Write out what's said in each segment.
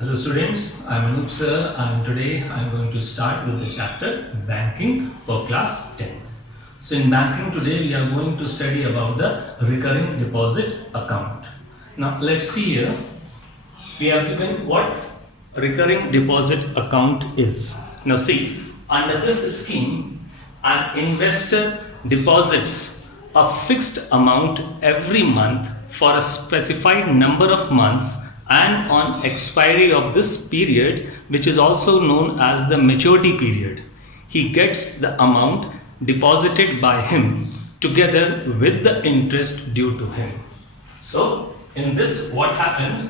Hello students, I am Anup sir and today I am going to start with the chapter Banking for class 10th. So in banking today we are going to study about the recurring deposit account. Now let's see here, we have given what recurring deposit account is. Now see, under this scheme an investor deposits a fixed amount every month for a specified number of months, and on expiry of this period, which is also known as the maturity period, he gets the amount deposited by him together with the interest due to him. So in this what happens,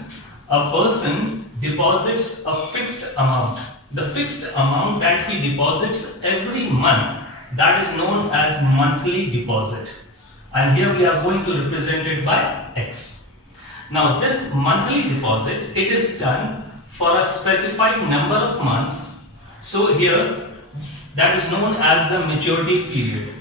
a person deposits a fixed amount. The fixed amount that he deposits every month, that is known as monthly deposit, and here we are going to represent it by X. Now this monthly deposit, it is done for a specified number of months. So here that is known as the maturity period.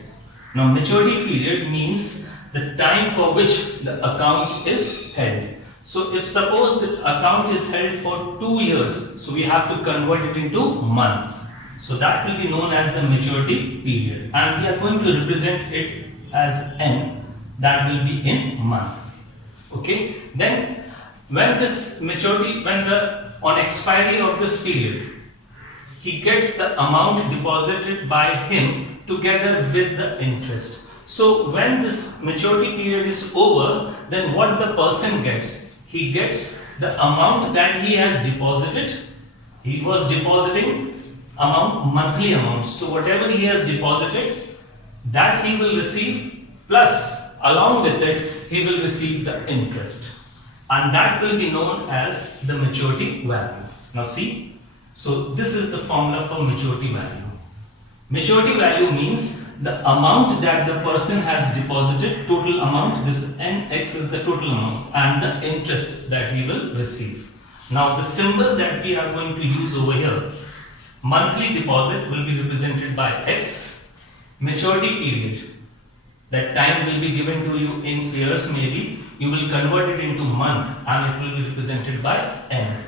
Now maturity period means the time for which the account is held. So if suppose the account is held for 2 years, so we have to convert it into months. So that will be known as the maturity period, and we are going to represent it as N, that will be in months. Okay, then when this maturity, on expiry of this period, he gets the amount deposited by him together with the interest. So when this maturity period is over, then what the person gets? He gets the amount that he has deposited. He was depositing amount, monthly amount. So whatever he has deposited, that he will receive, plus along with it he will receive the interest, and that will be known as the maturity value. Now see, so this is the formula for maturity value. Maturity value means the amount that the person has deposited, total amount, this Nx is the total amount, and the interest that he will receive. Now the symbols that we are going to use over here, monthly deposit will be represented by X, maturity period, that time will be given to you in years, maybe you will convert it into month and it will be represented by N.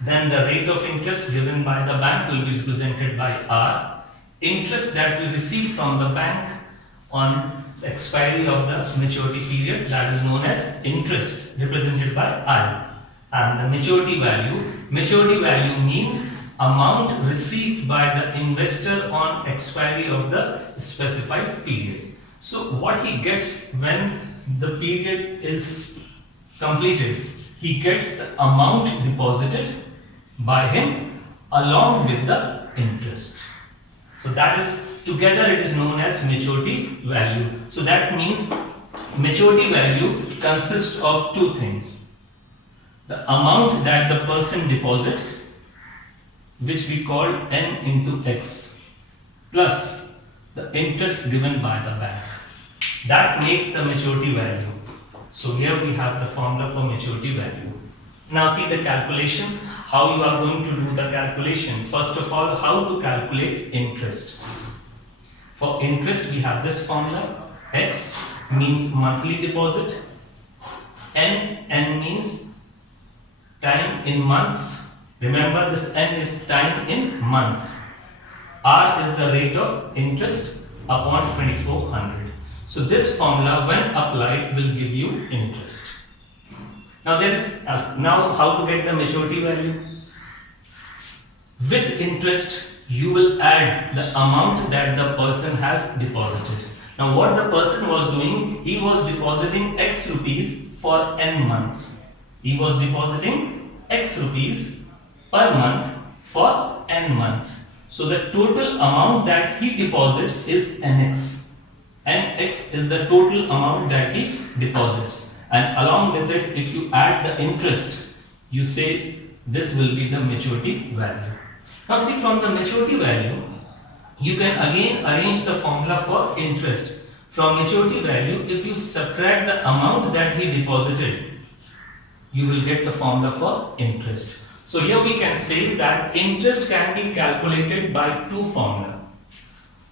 Then the rate of interest given by the bank will be represented by R. Interest that we receive from the bank on expiry of the maturity period, that is known as interest, represented by I. And the maturity value means amount received by the investor on expiry of the specified period. So what he gets when the period is completed, he gets the amount deposited by him along with the interest. So that is, together it is known as maturity value. So that means maturity value consists of two things: the amount that the person deposits, which we call N into X, plus the interest given by the bank. That makes the maturity value. So here we have the formula for maturity value. Now see the calculations, how you are going to do the calculation. First of all, how to calculate interest. For interest we have this formula. X means monthly deposit, N means time in months. Remember, this N is time in months. R is the rate of interest upon 2400. So this formula when applied will give you interest. Now there is now how to get the maturity value. With interest you will add the amount that the person has deposited. Now what the person was doing, he was depositing X rupees for N months. He was depositing X rupees per month for N months. So the total amount that he deposits is Nx. Nx is the total amount that he deposits, and along with it, if you add the interest, you say this will be the maturity value. Now see, from the maturity value, you can again arrange the formula for interest. From maturity value, if you subtract the amount that he deposited, you will get the formula for interest. So here we can say that interest can be calculated by two formulas.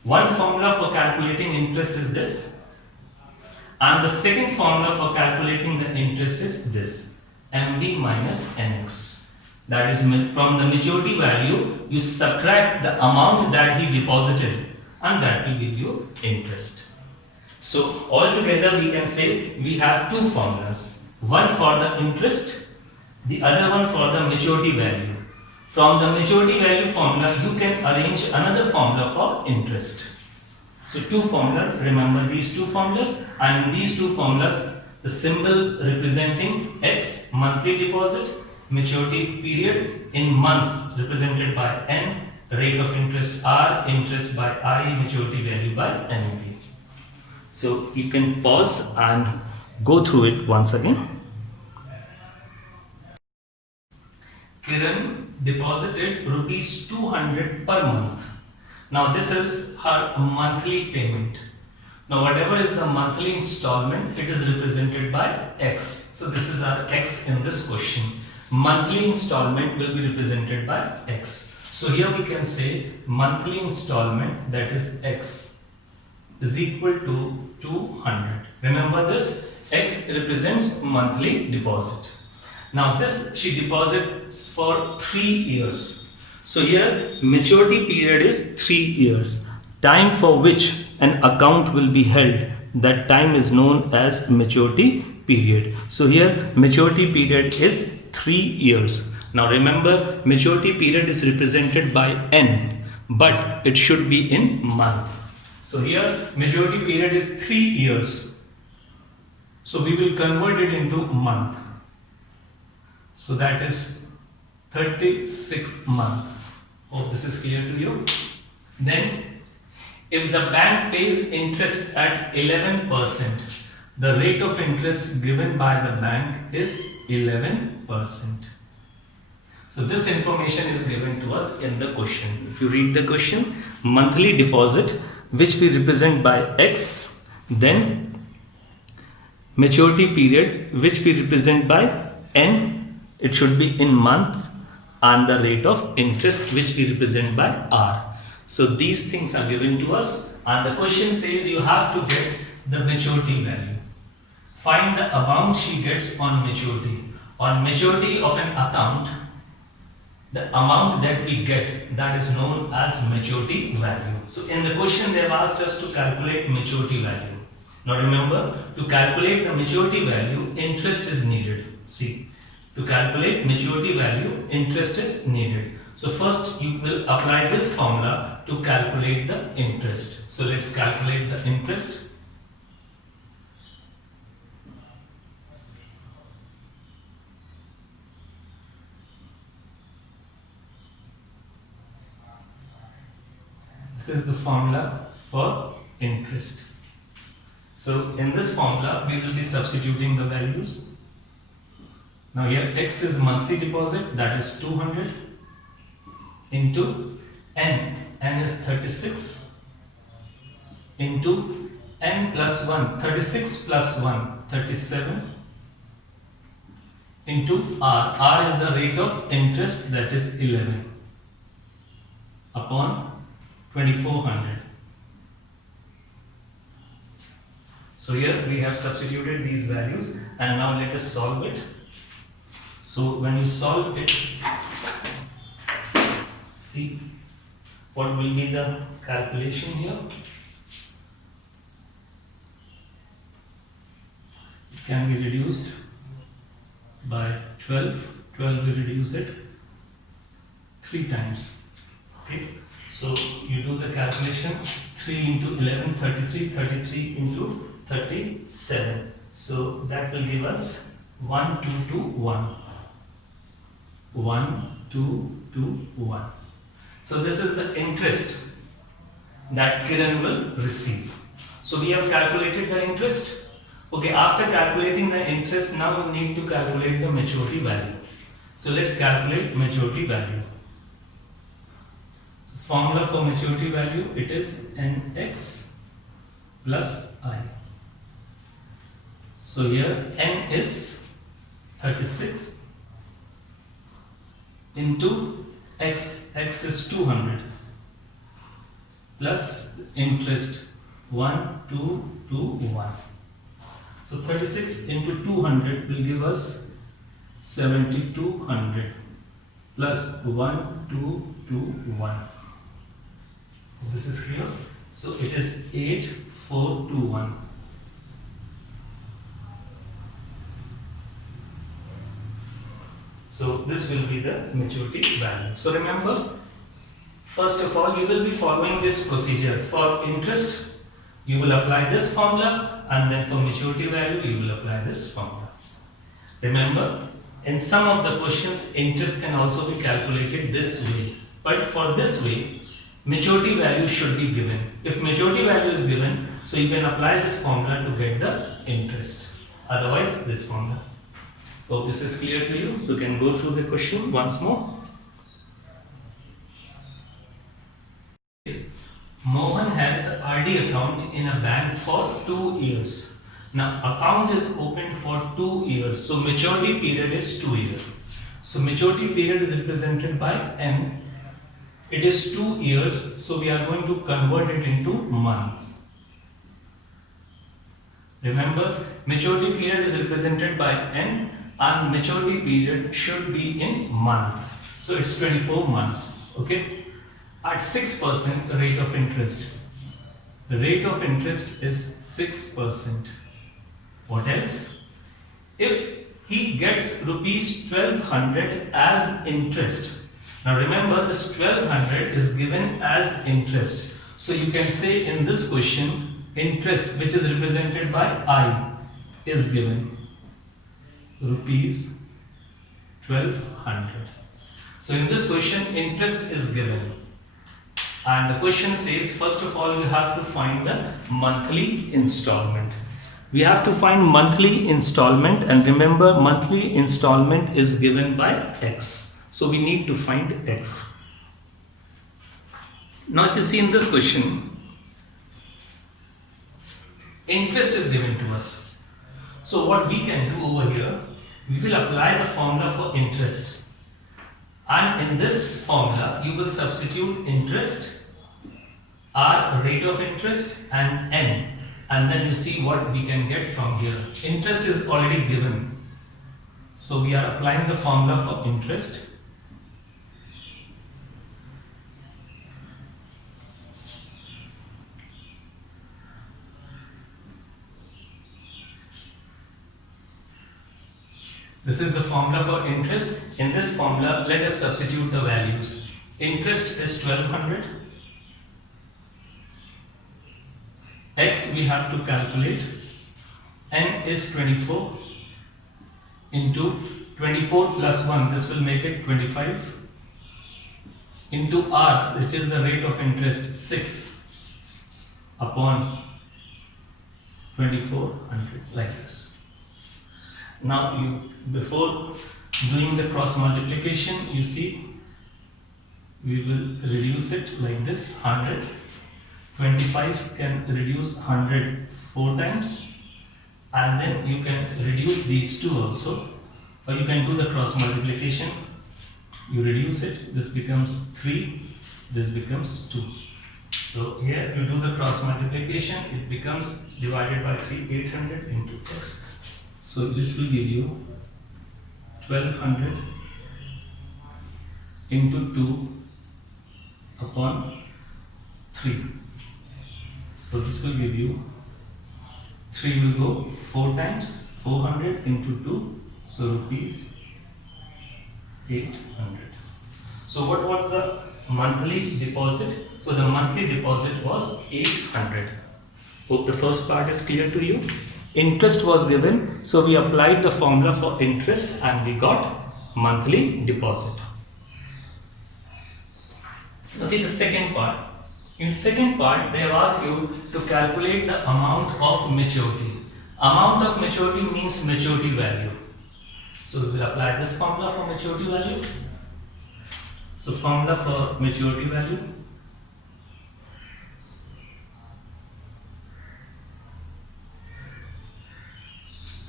One formula for calculating interest is this, and the second formula for calculating the interest is this, MV minus NX. That is, from the maturity value, you subtract the amount that he deposited, and that will give you interest. So altogether we can say we have two formulas. One for the interest, the other one for the maturity value. From the maturity value formula, you can arrange another formula for interest. So two formulas, remember these two formulas, and in these two formulas, the symbol representing X, monthly deposit, maturity period in months represented by N, rate of interest R, interest by I, maturity value by NV. So you can pause and go through it once again. Kiran deposited rupees 200 per month. Now this is her monthly payment. Now whatever is the monthly installment, it is represented by X. So this is our X in this question. Monthly installment will be represented by X. So here we can say monthly installment, that is X, is equal to 200. Remember this, X represents monthly deposit. Now this she deposits for 3 years. So here maturity period is 3 years. Time for which an account will be held, that time is known as maturity period. So here maturity period is 3 years. Now remember, maturity period is represented by N, but it should be in month. So here maturity period is 3 years. So we will convert it into month. So that is 36 months. Hope this is clear to you. Then if the bank pays interest at 11%, the rate of interest given by the bank is 11%. So this information is given to us in the question. If you read the question, monthly deposit, which we represent by X, then maturity period, which we represent by N, it should be in months, and the rate of interest, which we represent by R. So these things are given to us, and the question says you have to get the maturity value. Find the amount she gets on maturity. On maturity of an account, the amount that we get, that is known as maturity value. So in the question they have asked us to calculate maturity value. Now remember, to calculate the maturity value, interest is needed. See, to calculate maturity value, interest is needed. So first you will apply this formula to calculate the interest. So let's calculate the interest. This is the formula for interest. So in this formula we will be substituting the values. Now here X is monthly deposit, that is 200 into N. N is 36 into N plus 1, 36 plus 1, 37 into R. R is the rate of interest, that is 11 upon 2400. So here we have substituted these values, and now let us solve it. So when you solve it, see what will be the calculation here. It can be reduced by 12. 12 will reduce it 3 times. Okay. So you do the calculation, 3 into 11, 33, 33 into 37. So that will give us 1, 2, 2, 1. 1, 2, 2, 1. So this is the interest that Kiran will receive. So we have calculated the interest. Okay, after calculating the interest, now we need to calculate the maturity value. So let's calculate maturity value. So formula for maturity value, it is Nx plus I. So here N is 36 into X, X is 200 plus interest 1, 2, 2, 1. So 36 into 200 will give us 7200. plus 1, 2, 2, 1. This is clear. So it is 8, 4, 2, 1. So this will be the maturity value. So remember, first of all, you will be following this procedure. For interest, you will apply this formula, and then for maturity value, you will apply this formula. Remember, in some of the questions, interest can also be calculated this way. But for this way, maturity value should be given. If maturity value is given, so you can apply this formula to get the interest. Otherwise, this formula. Hope this is clear to you. So you can go through the question once more. Mohan has a RD account in a bank for 2 years. Now account is opened for 2 years. So maturity period is 2 years. So maturity period is represented by N. It is 2 years. So we are going to convert it into months. Remember, maturity period is represented by N and maturity period should be in months. So it's 24 months. Okay. At 6% rate of interest. The rate of interest is 6%. What else? If he gets rupees 1200 as interest. Now remember, this 1200 is given as interest. So you can say in this question, interest, which is represented by I, is given rupees 1200. So in this question, interest is given. And the question says, first of all, you have to find the monthly installment. We have to find monthly installment, and remember, monthly installment is given by X. So we need to find X. Now if you see in this question, interest is given to us. So what we can do over here, we will apply the formula for interest. And in this formula, you will substitute interest, R, rate of interest, and N. And then you see what we can get from here. Interest is already given. So we are applying the formula for interest. This is the formula for interest. In this formula, let us substitute the values. Interest is 1200. X we have to calculate. N is 24 into 24 plus 1. This will make it 25. Into R, which is the rate of interest, 6 upon 2400, like this. Now before doing the cross multiplication, you see we will reduce it like this. 100, 25 can reduce 100 4 times, and then you can reduce these two also, or you can do the cross multiplication. You reduce it, this becomes 3, this becomes 2. So here you do the cross multiplication, it becomes divided by 3, 800 into X. So this will give you 1200 into 2 upon 3. So this will give you 3 will go 4 times, 400 into 2, so rupees 800. So what was the monthly deposit? So the monthly deposit was 800. Hope the first part is clear to you. Interest was given, so we applied the formula for interest and we got monthly deposit. Now see the second part. In second part, they have asked you to calculate the amount of maturity. Amount of maturity means maturity value. So we will apply this formula for maturity value. So formula for maturity value.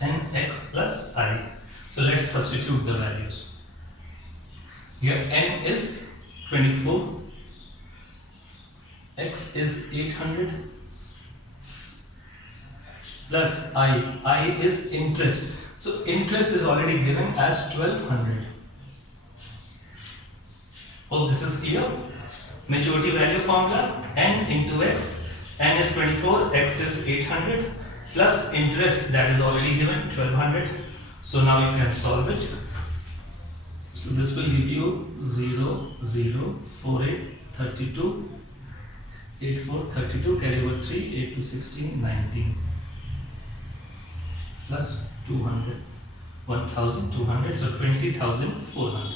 Nx plus I. So let's substitute the values. Here N is 24. X is 800 plus I is interest. So interest is already given as 1200. Hope this is clear. Maturity value formula, n into x. N is 24, x is 800 plus interest that is already given 1200. So now you can solve it. So this will give you 0, 0, 4, 8, 32, 8, 4, 32, carry over 3, 8 to 16, 19 plus 200, 1200, so 20,400.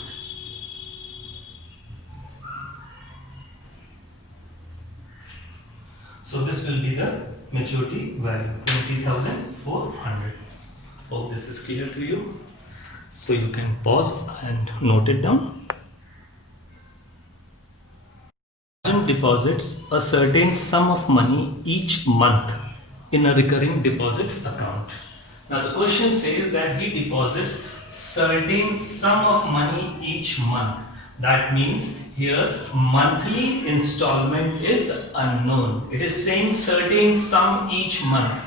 So this will be the maturity value, 20,400. Hope this is clear to you. So you can pause and note it down. Rajan deposits a certain sum of money each month in a recurring deposit account. Now the question says that he deposits certain sum of money each month. That means here monthly installment is unknown. It is saying certain sum each month.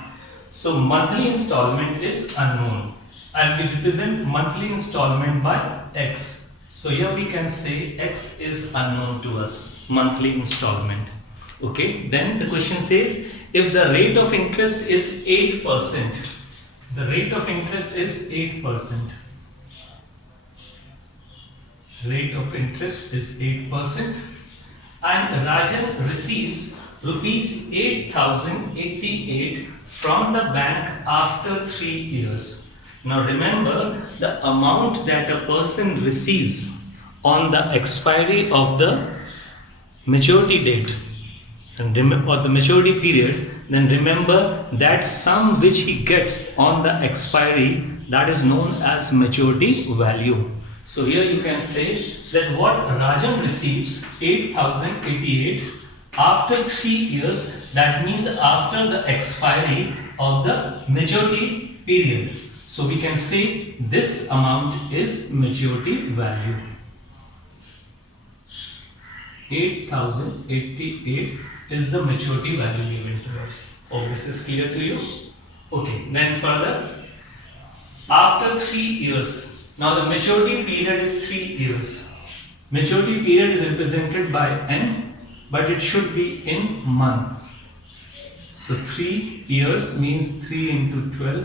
So monthly installment is unknown. And we represent monthly installment by x. So here we can say x is unknown to us, monthly installment. Okay, then the question says if the rate of interest is 8%, the rate of interest is 8%. Rate of interest is 8%, and Rajan receives rupees 8,088 from the bank after 3 years. Now remember, the amount that a person receives on the expiry of the maturity date and or the maturity period, then remember that sum which he gets on the expiry, that is known as maturity value. So here you can say that what Rajan receives 8,088 after 3 years, that means after the expiry of the maturity period. So we can say this amount is maturity value. 8,088 is the maturity value given to us. Oh, this is clear to you? Okay, then further, after 3 years, now the maturity period is 3 years. Maturity period is represented by n, but it should be in months. So 3 years means 3 into 12,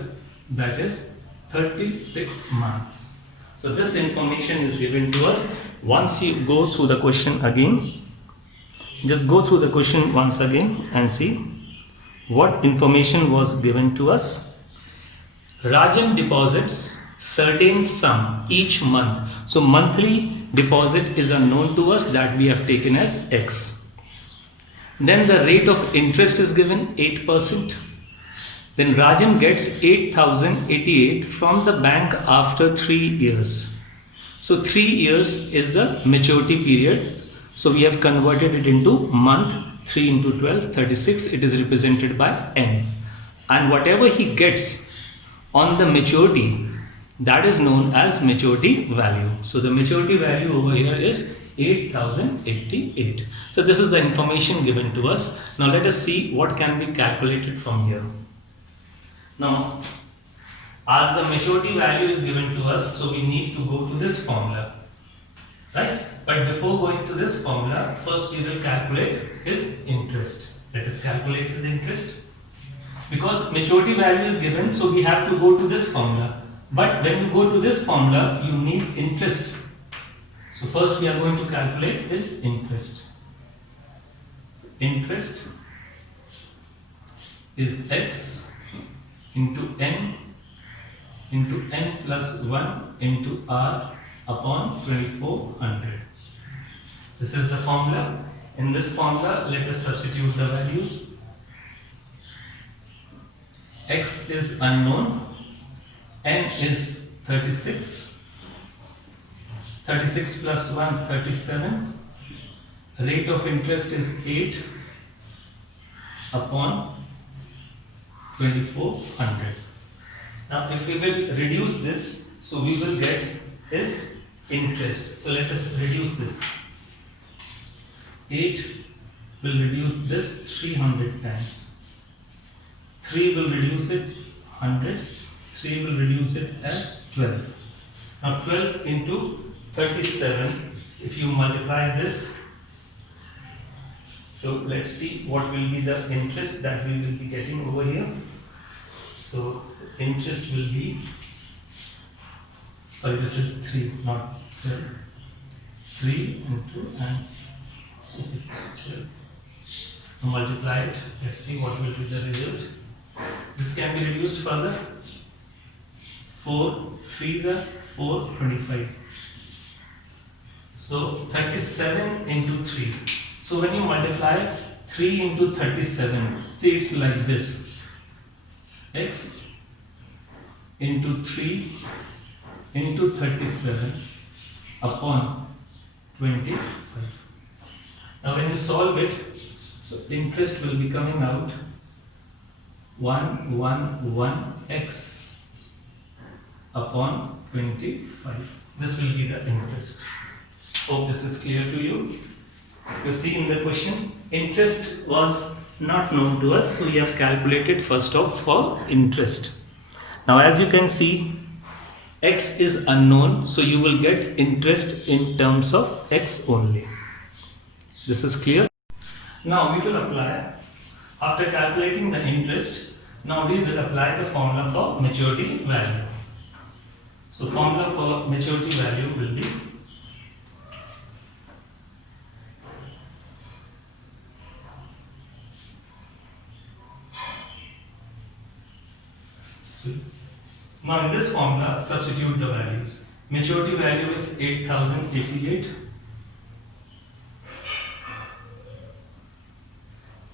that is 36 months. So this information is given to us. Once you go through the question again, just go through the question once again and see what information was given to us. Rajan deposits certain sum each month. So monthly deposit is unknown to us, that we have taken as x. Then the rate of interest is given 8%. Then Rajan gets 8,088 from the bank after 3 years. So 3 years is the maturity period. So we have converted it into month. 3 into 12, 36. It is represented by n. And whatever he gets on the maturity, that is known as maturity value. So the maturity value over here is 8,088. So this is the information given to us. Now let us see what can be calculated from here. Now, as the maturity value is given to us, so we need to go to this formula, right? But before going to this formula, first we will calculate his interest. Let us calculate his interest. Because maturity value is given, so we have to go to this formula. But when you go to this formula, you need interest. So first we are going to calculate his interest. So interest is x into n plus 1 into r upon 2400. This is the formula. In this formula, let us substitute the values. X is unknown, n is 36, 36 plus 1, 37, rate of interest is 8 upon 2400. Now if we will reduce this, so we will get is interest. So let us reduce this. 8 will reduce this 300 times. 3 will reduce it 100. 3 will reduce it as 12. Now 12 into 37 if you multiply this, so let's see what will be the interest that we will be getting over here. So interest will be, sorry, this is 3, not 12. 3 into and 12. Multiply it. Let's see what will be the result. This can be reduced further. 4 3s are 4, 25. So 37 into 3. So when you multiply 3 into 37, see it's like this. X into 3 into 37 upon 25. Now when you solve it, so interest will be coming out 111x upon 25. This will be the interest. Hope this is clear to you. You see in the question, interest was not known to us, so we have calculated first off for interest. Now as you can see, x is unknown, so you will get interest in terms of x only. This is clear. Now we will apply, after calculating the interest, now we will apply the formula for maturity value. So formula for maturity value will be now in this formula substitute the values. Maturity value is 8088.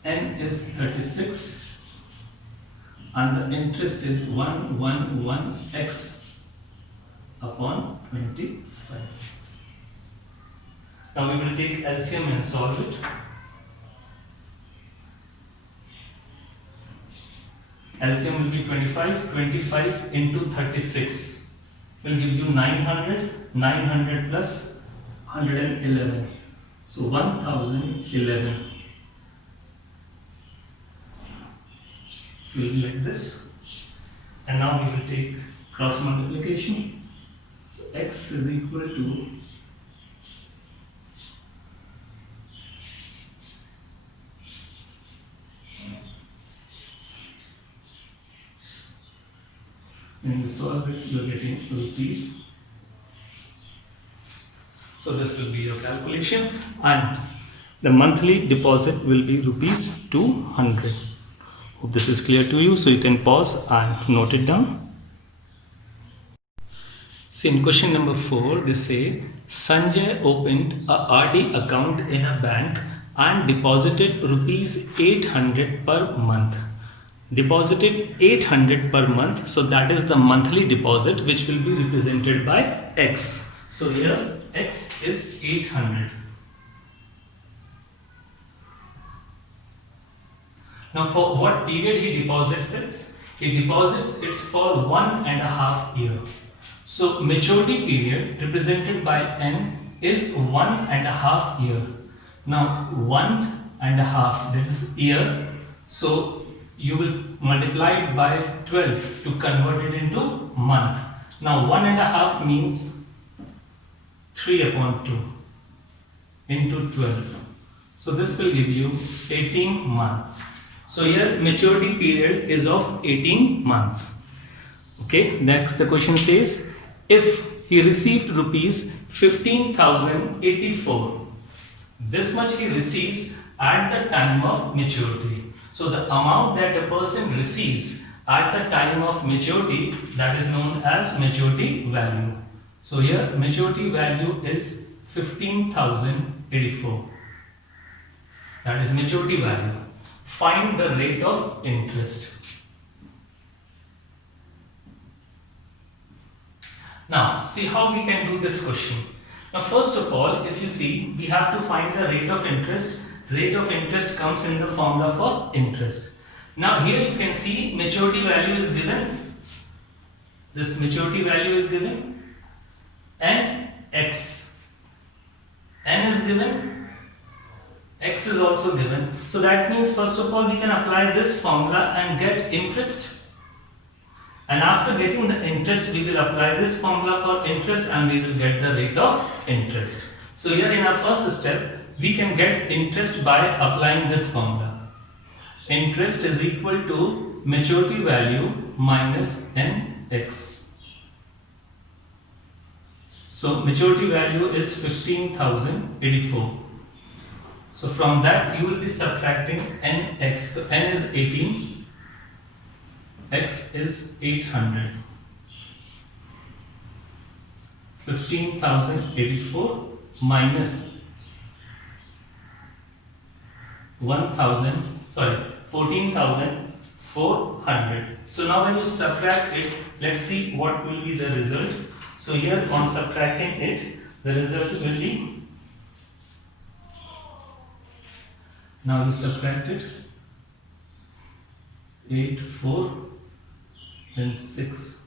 N is 36 and the interest is 111x upon 25. Now we will take LCM and solve it. LCM will be 25. 25 into 36 will give you 900. 900 plus 111. So 1011. Will be like this. And now we will take cross multiplication. So x is equal to when you solve it, you are getting rupees. So this will be your calculation, and the monthly deposit will be rupees 200. Hope this is clear to you, so you can pause and note it down. See, in question number 4, they say Sanjay opened a RD account in a bank and deposited rupees 800 per month. Deposited 800 per month, so that is the monthly deposit, which will be represented by X. So here X is 800. Now for what period he deposits it? He deposits it for 1.5 years. So maturity period represented by N is 1.5 years. Now 1.5, that is year. So you will multiply it by 12 to convert it into month. Now 1.5 means 3/2 into 12. So this will give you 18 months. So here maturity period is of 18 months. Okay, next the question says, if he received rupees 15,084, this much he receives at the time of maturity. So the amount that a person receives at the time of maturity, that is known as maturity value. So here maturity value is 15,084. That is maturity value. Find the rate of interest. Now see how we can do this question. Now first of all, if you see, we have to find the rate of interest. Rate of interest comes in the formula for interest. Now here you can see maturity value is given. This maturity value is given. And X. N is given. X is also given. So that means first of all we can apply this formula and get interest. And after getting the interest, we will apply this formula for interest and we will get the rate of interest. So here in our first step, we can get interest by applying this formula. Interest is equal to maturity value minus nx. So maturity value is 15,084. So from that you will be subtracting nx. So n is 18, x is 800. 15,084 minus 14,400. So now when you subtract it, let's see what will be the result. So here on subtracting it, the result will be, now you subtract it, 8, 4, then 6.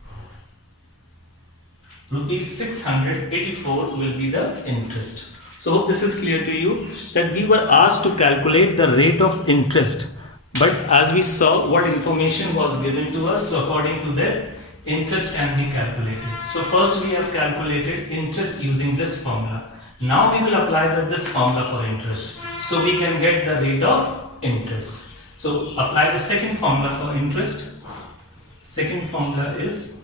Rupees 684 will be the interest. So hope this is clear to you that we were asked to calculate the rate of interest, but as we saw what information was given to us, so according to that interest can be calculated. So first we have calculated interest using this formula. Now we will apply this formula for interest, so we can get the rate of interest. So apply the second formula for interest. Second formula is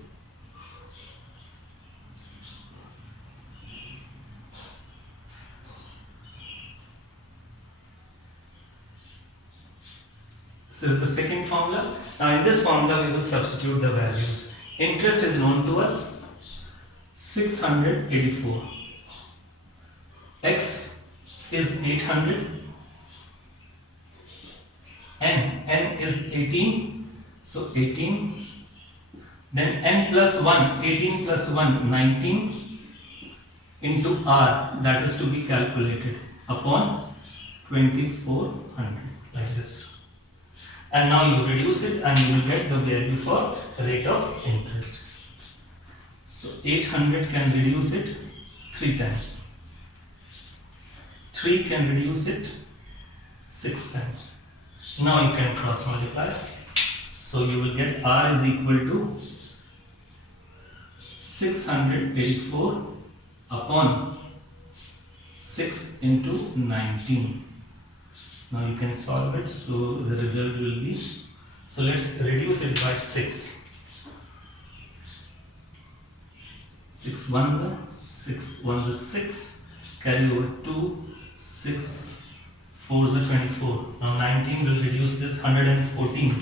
this is the second formula. Now in this formula we will substitute the values. Interest is known to us, 684. X is 800. N is 18. So 18. Then n plus 1, 18 plus 1, 19 into R, that is to be calculated upon 2400, like this. And now you reduce it and you will get the value for rate of interest. So 800 can reduce it 3 times. 3 can reduce it 6 times. Now you can cross multiply. So you will get R is equal to 684 upon 6 into 19. Now you can solve it, so the result will be, so let's reduce it by 6. 6 1 6 1 6, carry over 2, 6 4 is 24. Now 19 will reduce this 114.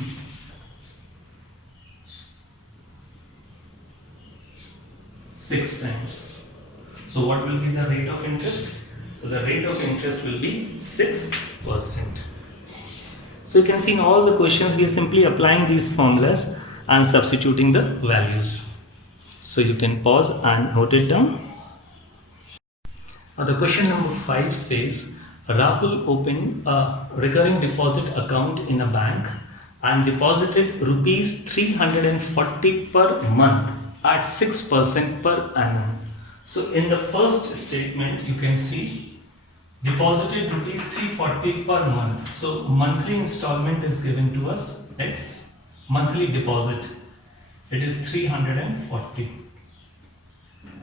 6 times. So what will be the rate of interest? So the rate of interest will be 6%. So you can see in all the questions we are simply applying these formulas and substituting the values. So you can pause and note it down. Now the question number 5 says, Rahul opened a recurring deposit account in a bank and deposited rupees 340 per month at 6% per annum. So in the first statement you can see deposited rupees 340 per month. So monthly installment is given to us, X. Monthly deposit, it is 340.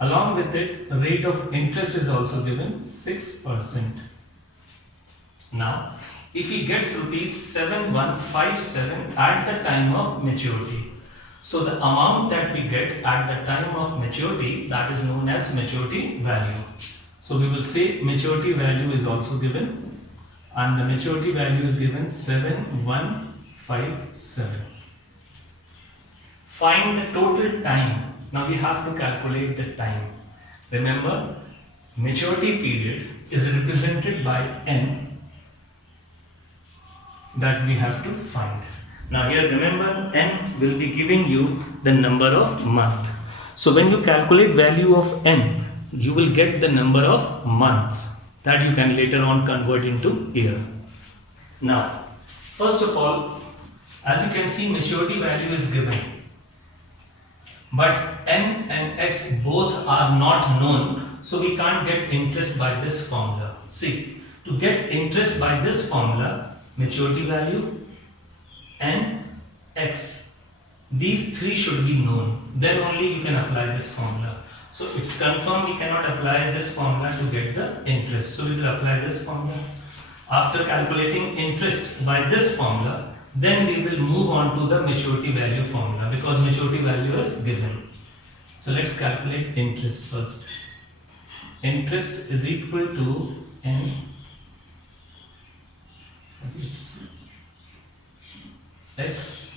Along with it, rate of interest is also given 6%. Now, if he gets rupees 7157 at the time of maturity, so the amount that we get at the time of maturity, that is known as maturity value. So we will say maturity value is also given, and the maturity value is given 7157. Find the total time. Now we have to calculate the time. Remember, maturity period is represented by n that we have to find. Now here remember, n will be giving you the number of month. So when you calculate value of n, you will get the number of months that you can later on convert into year. Now, first of all, as you can see, maturity value is given, but n and x both are not known, so we can't get interest by this formula. See, to get interest by this formula, maturity value, n, x, these three should be known. Then only you can apply this formula. So it's confirmed we cannot apply this formula to get the interest. So we will apply this formula. After calculating interest by this formula, then we will move on to the maturity value formula because maturity value is given. So let's calculate interest first. Interest is equal to n. X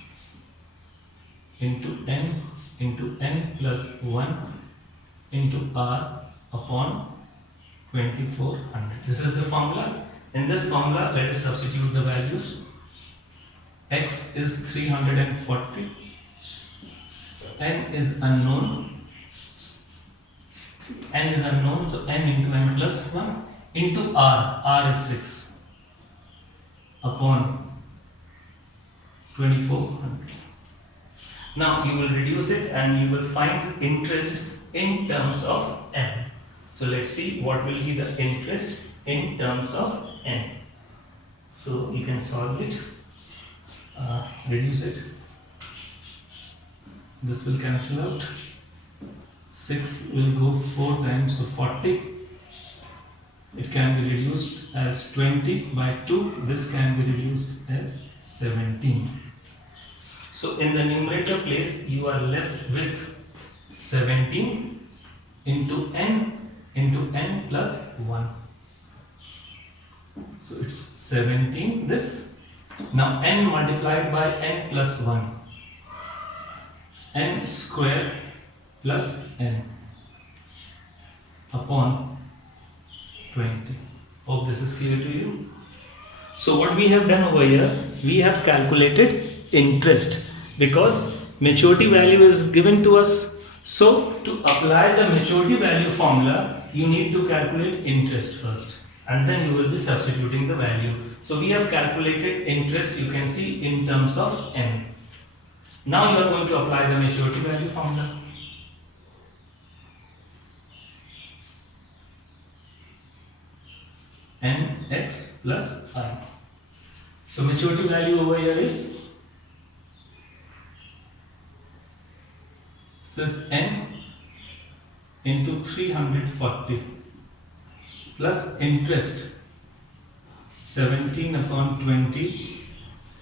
into n plus 1 into r upon 2400. This is the formula. In this formula, let us substitute the values. X is 340, n is unknown, so n into n plus 1 into r is 6 upon 2400. Now you will reduce it and you will find interest in terms of n. So let's see what will be the interest in terms of n. So you can solve it, reduce it. This will cancel out. 6 will go 4 times, so 40. It can be reduced as 20 by 2. This can be reduced as 17. So in the numerator place, you are left with 17 into n plus 1. So it's 17 this. Now n multiplied by n plus 1. N square plus n upon 20. Hope this is clear to you. So what we have done over here, we have calculated interest because maturity value is given to us. So to apply the maturity value formula, you need to calculate interest first and then you will be substituting the value. So we have calculated interest, you can see, in terms of n. Now you are going to apply the maturity value formula. Nx plus I. So maturity value over here is n into 340 plus interest 17 upon 20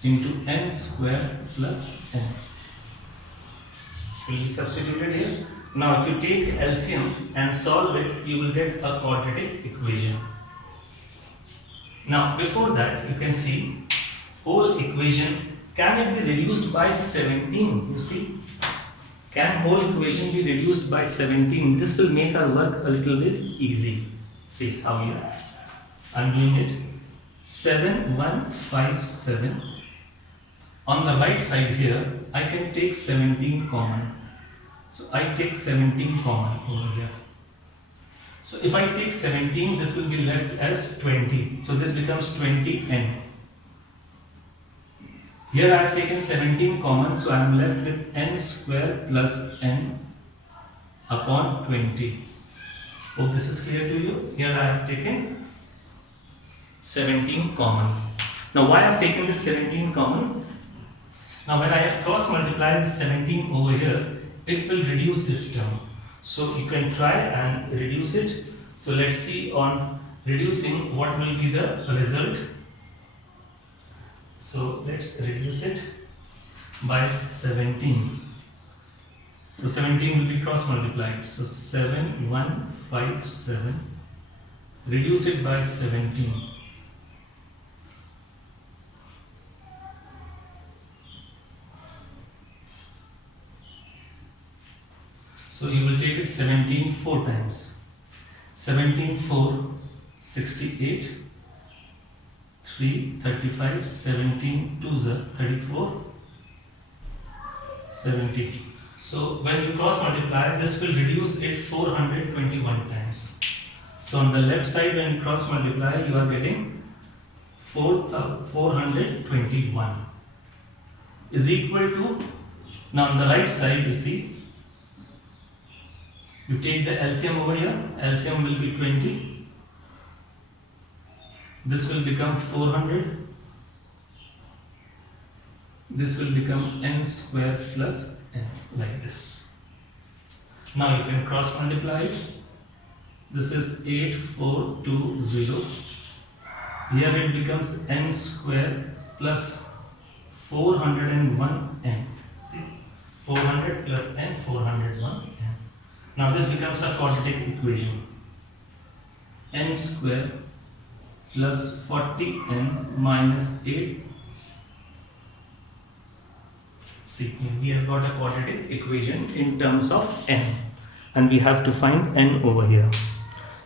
into n square plus n. Will be substituted here. Now if you take LCM and solve it, you will get a quadratic equation. Now before that, you can see whole equation, can it be reduced by 17? You see, can whole equation be reduced by 17? This will make our work a little bit easy. See how here I'm doing it. 7157. On the right side here, I can take 17 common. So I take 17 common over here. So if I take 17, this will be left as 20. So this becomes 20n. Here I have taken 17 common, so I am left with n square plus n upon 20. Hope this is clear to you. Here I have taken 17 common. Now why I have taken this 17 common? Now when I cross multiply this 17 over here, it will reduce this term. So you can try and reduce it. So let's see on reducing what will be the result. So let's reduce it by 17. So 17 will be cross multiplied. So 7157. Reduce it by 17. So you will take it 17 4 times. 17 4 68. 3 35, 17 2s are 34, 70. So when you cross multiply, this will reduce it 421 times. So on the left side, when you cross multiply, you are getting 421 is equal to, now on the right side you see, you take the LCM over here, LCM will be 20. This will become 400. This will become n square plus n, like this. Now you can cross multiply it. This is 8420. Here it becomes n square plus 401n. See, 400 plus n, 401n. Now this becomes a quadratic equation. N square plus 40n minus 8. See, we have got a quadratic equation in terms of n, and we have to find n over here.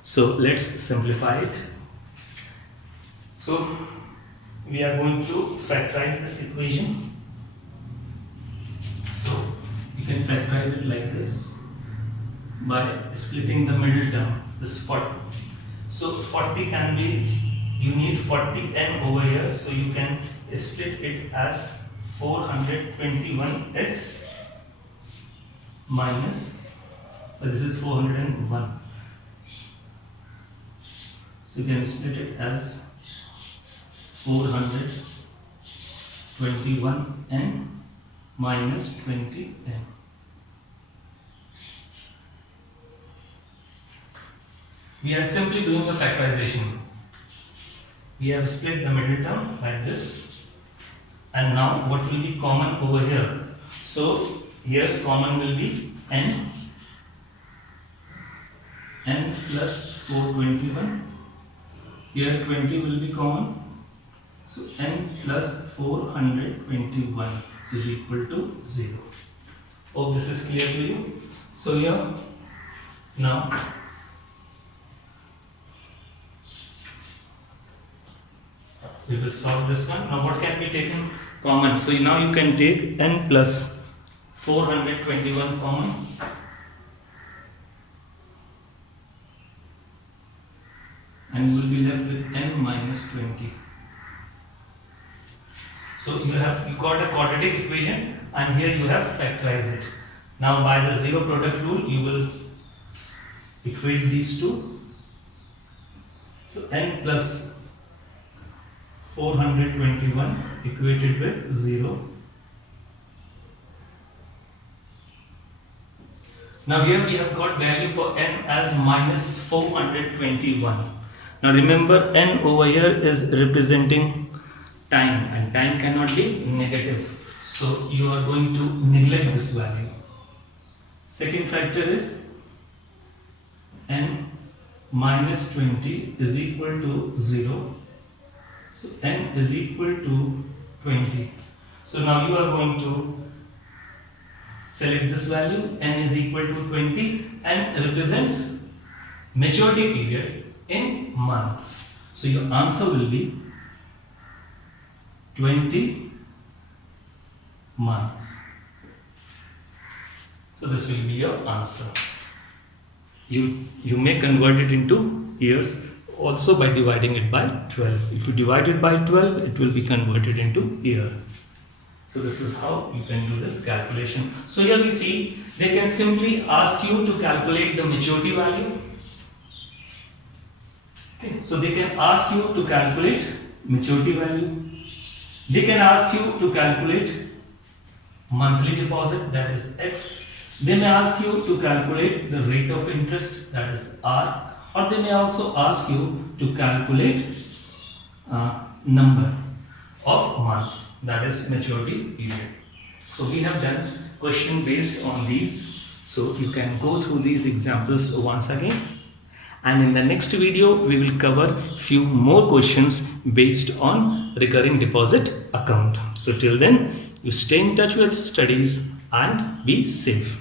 So let's simplify it. So we are going to factorize this equation. So you can factorize it like this by splitting the middle term. This is 40. So 40 can be, you need 40n over here, so you can split it as 421x minus, this is 401. So you can split it as 421n minus 20n. We are simply doing a factorization. We have split the middle term like this, and now what will be common over here? So here common will be n plus 421. Here 20 will be common. So n plus 421 is equal to 0. Hope this is clear to you. So here now we will solve this one. Now what can be taken common? So now you can take n plus 421 common. And you will be left with n minus 20. So you got a quadratic equation, and here you have factorized it. Now by the zero product rule you will equate these two. So n plus 421 equated with 0. Now here we have got value for n as minus 421. Now remember, n over here is representing time, and time cannot be negative. So you are going to neglect this value. Second factor is n minus 20 is equal to 0. So n is equal to 20. So now you are going to select this value, n is equal to 20, and represents maturity period in months. So your answer will be 20 months. So this will be your answer. You may convert it into years also by dividing it by 12. If you divide it by 12, it will be converted into year. So this is how you can do this calculation. So here we see they can simply ask you to calculate the maturity value. Okay, so they can ask you to calculate maturity value. They can ask you to calculate monthly deposit, that is X. They may ask you to calculate the rate of interest, that is R. Or they may also ask you to calculate number of months, that is maturity period. So we have done question based on these. So you can go through these examples once again. And in the next video, we will cover few more questions based on recurring deposit account. So till then, you stay in touch with studies and be safe.